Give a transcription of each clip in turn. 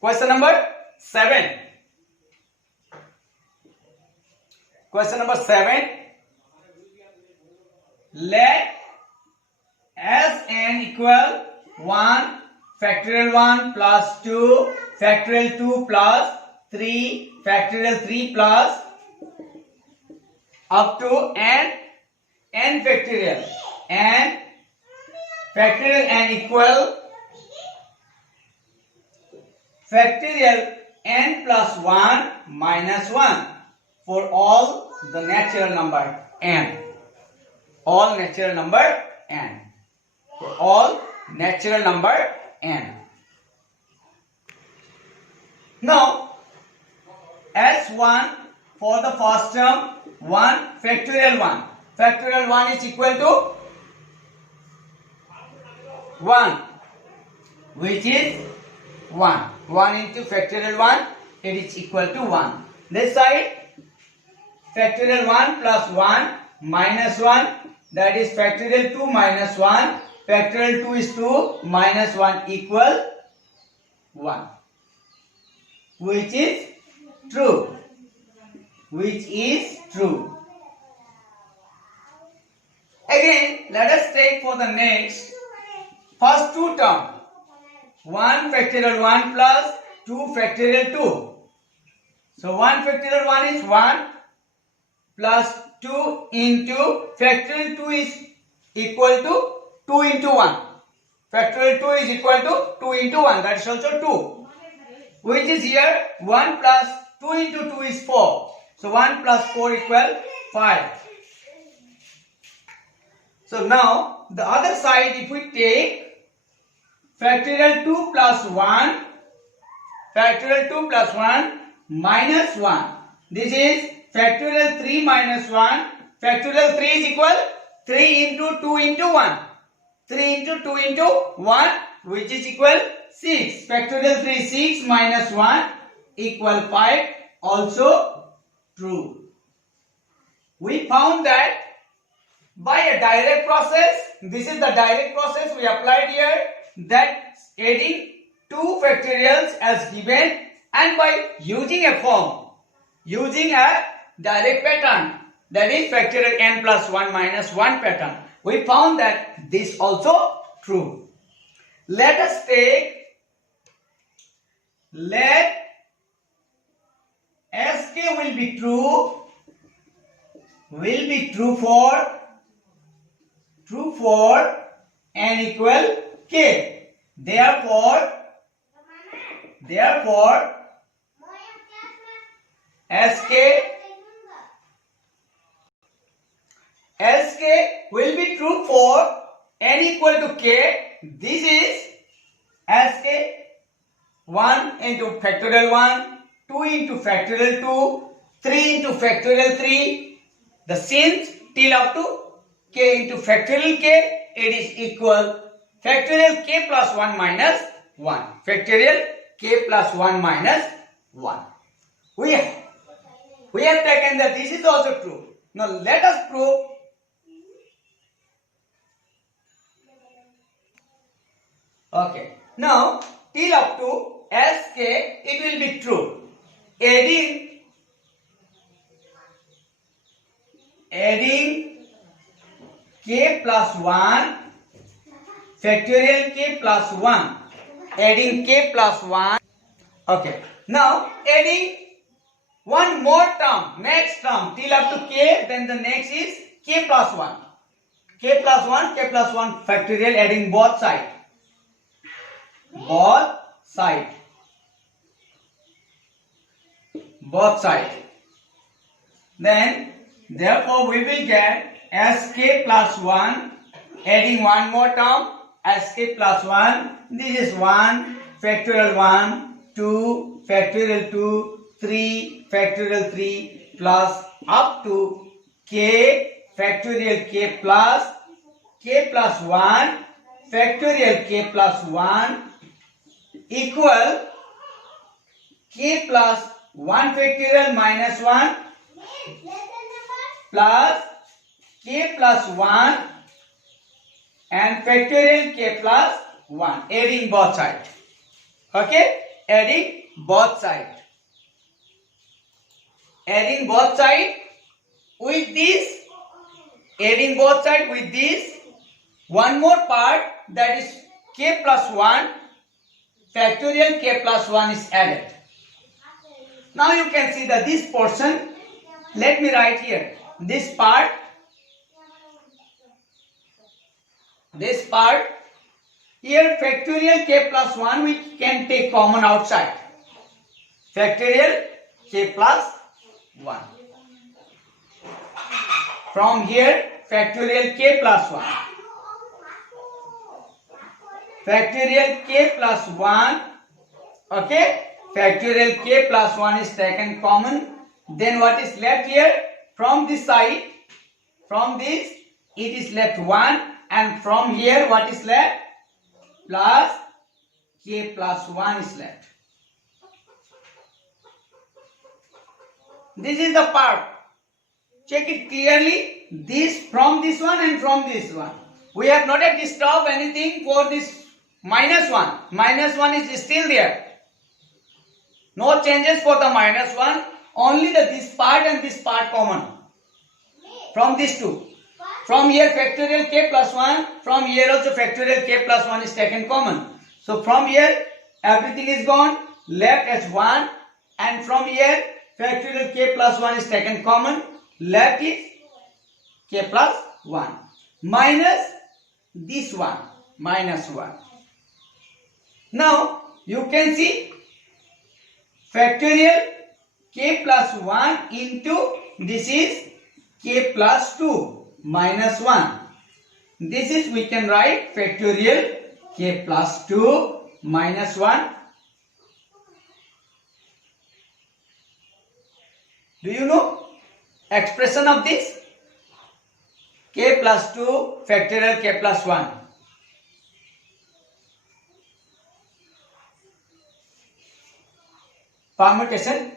Question number 7. Question number 7. Let Sn equal 1 factorial 1 plus 2 factorial 2 plus 3 factorial 3 plus up to n factorial n factorial n equal factorial n plus 1 minus 1 for all the natural number n. All natural number n. For all natural number n. Now, S1 for the first term 1 factorial 1. Factorial 1 is equal to 1, which is 1. 1 into factorial 1, it is equal to 1. This side, factorial 1 plus 1 minus 1, that is factorial 2 minus 1. Factorial 2 is 2 minus 1 equal 1. Which is true. Which is true. Again, let us take for the next first two terms. 1 factorial 1 plus 2 factorial 2. So 1 factorial 1 is 1 plus 2 into factorial 2 is equal to 2 into 1. Factorial 2 is equal to 2 into 1. That is also 2. Which is here 1 plus 2 into 2 is 4. So 1 plus 4 equal 5. So now the other side, if we take factorial 2 plus 1, factorial 2 plus 1 minus 1. This is factorial 3 minus 1. Factorial 3 is equal 3 into 2 into 1. 3 into 2 into 1, which is equal 6. Factorial 3 6 minus 1 equal 5. Also true. We found that by a direct process, this is the direct process we applied here, that adding 2 factorials as given, and by using a form, using a direct pattern, that is factorial n plus 1 minus 1 pattern, we found that this also true. Let us take, let Sk will be true for n equal k. Therefore Sk will be true for n equal to k. This is Sk 1 into factorial 1, 2 into factorial 2, 3 into factorial 3. The since till up to k into factorial k, it is equal factorial k plus 1 minus 1. Factorial k plus 1 minus 1. We have taken that this is also true. Now let us prove. Okay. Now till up to Sk, it will be true. Adding k plus 1, factorial k plus 1, adding k plus 1. Okay. Now adding one more term, next term till up to k, then the next is k plus 1. K plus 1, k plus 1 factorial, adding both sides. Both sides. Then therefore we will get Sk plus 1, adding one more term, Sk plus 1. This is 1 factorial 1, 2 factorial 2, 3 factorial 3 plus up to k factorial k plus 1 factorial k plus 1 equal k plus 1 factorial minus 1 plus k plus 1 and factorial k plus 1, adding both sides. Okay, adding both sides. Adding both sides with this. Adding both sides with this. One more part, that is k plus 1. Factorial k plus 1 is added. Now you can see that this portion, let me write here, this part, here factorial k plus 1 we can take common outside. Factorial k plus 1. From here factorial k plus 1. Factorial k plus 1. Okay. Factorial k plus 1 is taken common. Then what is left here? From this side, from this, it is left 1. And from here, what is left? Plus k plus 1 is left. This is the part. Check it clearly. This from this one and from this one. We have not yet disturbed anything for this minus 1. Minus 1 is still there. No changes for the minus 1. Only this part and this part common. From these two. From here factorial k plus 1. From here also factorial k plus 1 is taken common. So from here everything is gone. Left as 1. And from here factorial k plus 1 is taken common. Left is k plus 1. Minus this one. Minus 1. Now you can see factorial k plus 1 into this is k plus 2 minus 1. This is we can write factorial k plus 2 minus 1. Do you know expression of this? K plus 2 factorial k plus 1. Permutation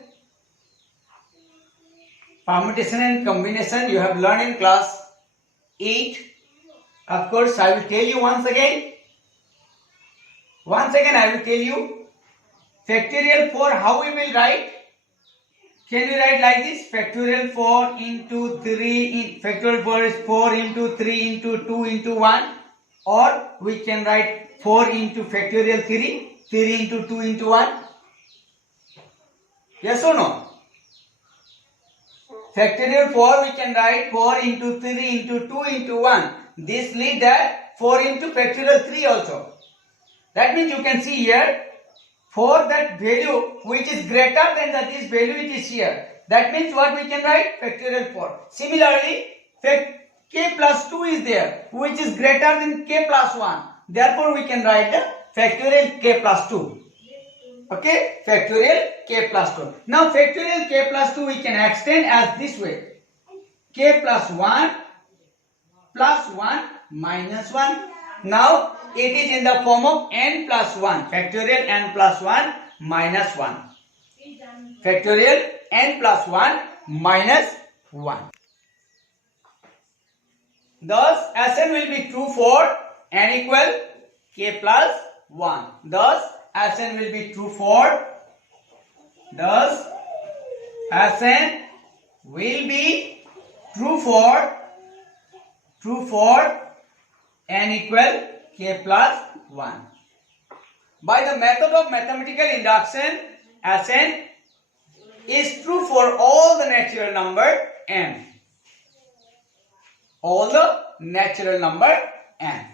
and combination you have learned in class 8. Of course, I will tell you once again. I will tell you. Factorial 4, how we will write? Can we write like this? Factorial 4 into 3. Factorial 4 is 4 into 3 into 2 into 1. Or we can write 4 into factorial 3. 3 into 2 into 1. Yes or no? Factorial 4 we can write 4 into 3 into 2 into 1. This leads that 4 into factorial 3 also. That means you can see here for that value which is greater than this value it is here. That means what we can write? Factorial 4. Similarly, k plus 2 is there which is greater than k plus 1. Therefore we can write the factorial k plus 2. Okay, factorial k plus 2. Now factorial k plus 2 we can extend as this way. K plus 1 minus 1. Now it is in the form of n plus 1. Factorial n plus 1 minus 1. Factorial n plus 1 minus 1. Thus Sn will be true for n equal k plus 1. Thus Sn will be true for n equal k plus 1. By the method of mathematical induction, Sn is true for all the natural number n. All the natural number n.